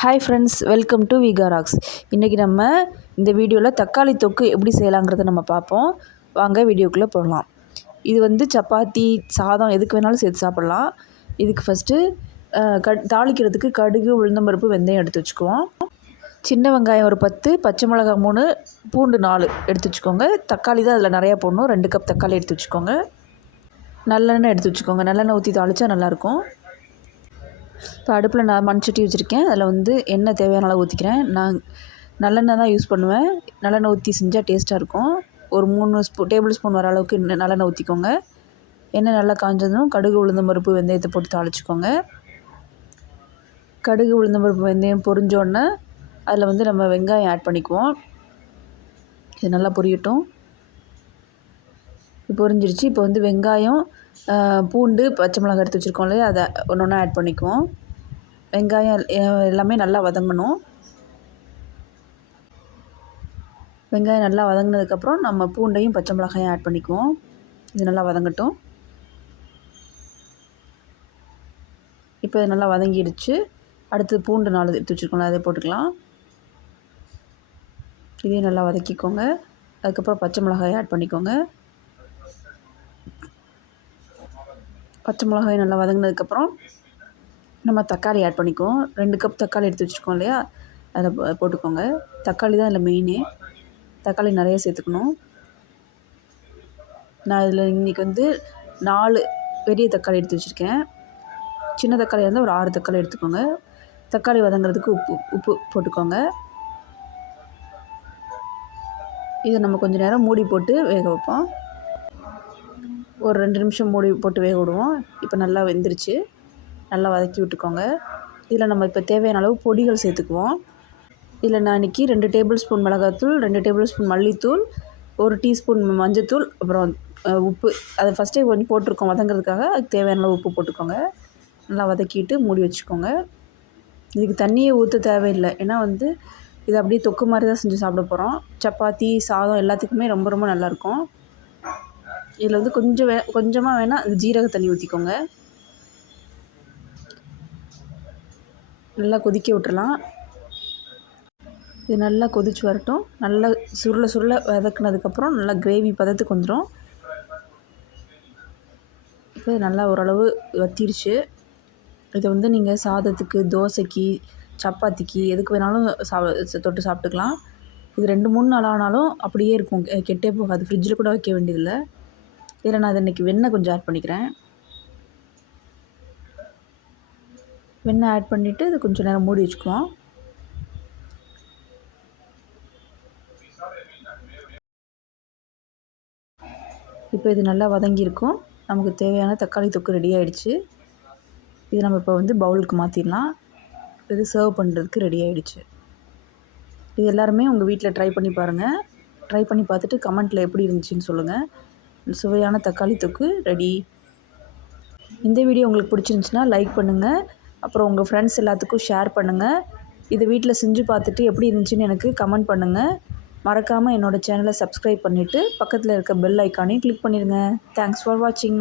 Hi friends, welcome to விகாராக்ஸ். இன்றைக்கி நம்ம இந்த வீடியோவில் தக்காளி தொக்கு எப்படி செய்யலாங்கிறத நம்ம பார்ப்போம். வாங்க வீடியோக்குள்ளே போகலாம். இது வந்து சப்பாத்தி, சாதம் எதுக்கு வேணாலும் சேர்த்து சாப்பிட்லாம். இதுக்கு ஃபஸ்ட்டு தாளிக்கிறதுக்கு கடுகு, உளுந்தம்பருப்பு, வெந்தயம் எடுத்து வச்சுக்குவோம். சின்ன வெங்காயம் ஒரு 10, பச்சை மிளகாய் 3, பூண்டு 4 எடுத்து வச்சுக்கோங்க. தக்காளி தான் அதில் நிறையா போடணும். 2 கப் தக்காளி எடுத்து வச்சுக்கோங்க. நல்லெண்ணெய் எடுத்து வச்சுக்கோங்க. நல்லெண்ணெய் ஊற்றி தாளித்தா நல்லாயிருக்கும். இப்போ அடுப்பில் நான் மண்சட்டி வச்சுருக்கேன். அதில் வந்து எண்ணெய் தேவையான அளவு ஊற்றிக்கிறேன். நான் நல்லெண்ணெய் தான் யூஸ் பண்ணுவேன். நல்லெண்ணெய் ஊற்றி செஞ்சால் டேஸ்ட்டாக இருக்கும். ஒரு 3 டேபிள் ஸ்பூன் வர அளவுக்கு நல்லெண்ணெய் ஊற்றிக்கோங்க. எண்ணெய் நல்லா காஞ்சதும் கடுகு, உளுந்தம்பருப்பு, வெந்தயத்தை போட்டு தாளிச்சிக்கோங்க. கடுகு, உளுந்தம்பருப்பு, வெந்தயம் பொரிஞ்சோடனே அதில் வந்து நம்ம வெங்காயம் ஆட் பண்ணிக்குவோம். இது நல்லா பொரியட்டும். இப்போ பொரிஞ்சிருச்சு. இப்போ வந்து வெங்காயம், பூண்டு, பச்சை மிளகாய் எடுத்து வச்சுருக்கோம் இல்லையா, அதை ஒன்று ஒன்றா ஆட் பண்ணிக்குவோம். வெங்காயம் எல்லாமே நல்லா வதங்கணும். வெங்காயம் நல்லா வதங்கினதுக்கப்புறம் நம்ம பூண்டையும் பச்சை மிளகாயும் ஆட் பண்ணிக்குவோம். இது நல்லா வதங்கட்டும். இப்போ இது நல்லா வதங்கிடுச்சு. அடுத்தது பூண்டு 4 எடுத்து வச்சுருக்கோம்ல, அதை போட்டுக்கலாம். இதையும் நல்லா வதக்கிக்கோங்க. அதுக்கப்புறம் பச்சை மிளகாயை ஆட் பண்ணிக்கோங்க. பச்சை மிளகாய் நல்லா வதங்கினதுக்கப்புறம் நம்ம தக்காளி ஆட் பண்ணிக்குவோம். 2 கப் தக்காளி எடுத்து வச்சுருக்கோம் இல்லையா, அதில் போட்டுக்கோங்க. தக்காளி தான் இதில் மெயினே. தக்காளி நிறைய சேர்த்துக்கணும். நான் இதில் இன்றைக்கி வந்து 4 பெரிய தக்காளி எடுத்து வச்சுருக்கேன். சின்ன தக்காளி இருந்தால் ஒரு 6 தக்காளி எடுத்துக்கோங்க. தக்காளி வதங்கிறதுக்கு உப்பு போட்டுக்கோங்க. இதை நம்ம கொஞ்சம் நேரம் மூடி போட்டு வேக வைப்போம். ஒரு 2 நிமிஷம் மூடி போட்டு வேக விடுவோம். இப்போ நல்லா வெந்துருச்சு. நல்லா வதக்கி விட்டுக்கோங்க. இதில் நம்ம இப்போ தேவையான அளவு பொடிகள் சேர்த்துக்குவோம். இதில் நான் இன்றைக்கி 2 டேபிள் ஸ்பூன் மிளகாத்தூள், 2 டேபிள் ஸ்பூன் மல்லித்தூள், 1 டீஸ்பூன் மஞ்சத்தூள், அப்புறம் உப்பு, அதை ஃபஸ்ட்டே கொஞ்சம் போட்டிருக்கோம் வதங்கிறதுக்காக. அதுக்கு தேவையான அளவு உப்பு போட்டுக்கோங்க. நல்லா வதக்கிட்டு மூடி வச்சுக்கோங்க. இதுக்கு தண்ணியே ஊற்ற தேவையில்லை. ஏன்னா வந்து இது அப்படியே தொக்கு மாதிரி தான் செஞ்சு சாப்பிட போகிறோம். சப்பாத்தி, சாதம் எல்லாத்துக்குமே ரொம்ப ரொம்ப நல்லாயிருக்கும். இதில் வந்து கொஞ்சமாக வேணால் ஜீரக தண்ணி ஊற்றிக்கோங்க. நல்லா கொதிக்க விட்டுறலாம். இது நல்லா கொதிச்சு வரட்டும். நல்லா சுருள வதக்குனதுக்கப்புறம் நல்லா கிரேவி பதத்துக்கு வந்துடும். இப்போ நல்லா ஓரளவு வத்திருச்சு. இதை வந்து நீங்கள் சாதத்துக்கு, தோசைக்கு, சப்பாத்திக்கு எதுக்கு வேணாலும் தொட்டு சாப்பிட்டுக்கலாம். இது 2-3 நாள் ஆனாலும் அப்படியே இருக்கும், கெட்டே போகாது. ஃப்ரிட்ஜில் கூட வைக்க வேண்டியதில்லை. இதில் நான் இன்றைக்கி வெண்ணெய் கொஞ்சம் ஆட் பண்ணிக்கிறேன். வெண்ணெய் ஆட் பண்ணிவிட்டு இது கொஞ்சம் நேரம் மூடி வச்சுக்குவோம். இப்போ இது நல்லா வதங்கியிருக்கும். நமக்கு தேவையான தக்காளி தொக்கு ரெடி ஆகிடுச்சு. இது நம்ம இப்போ வந்து பவுலுக்கு மாற்றிடலாம். இது சர்வ் பண்ணுறதுக்கு ரெடி ஆகிடுச்சு. இது எல்லாருமே உங்கள் வீட்டில் ட்ரை பண்ணி பாருங்கள். ட்ரை பண்ணி பார்த்துட்டு கமெண்ட்டில் எப்படி இருந்துச்சுன்னு சொல்லுங்கள். சுவையான தக்காளி தொக்கு ரெடி. இந்த வீடியோ உங்களுக்கு பிடிச்சிருந்துச்சின்னா லைக் பண்ணுங்கள். அப்புறம் உங்கள் ஃப்ரெண்ட்ஸ் எல்லாத்துக்கும் ஷேர் பண்ணுங்கள். இதை வீட்டில் செஞ்சு பார்த்துட்டு எப்படி இருந்துச்சுன்னு எனக்கு கமெண்ட் பண்ணுங்கள். மறக்காமல் என்னோடய சேனலை சப்ஸ்கிரைப் பண்ணிவிட்டு பக்கத்தில் இருக்க பெல் ஐக்கானையும் கிளிக் பண்ணிடுங்க. தேங்க்ஸ் ஃபார் வாட்சிங்.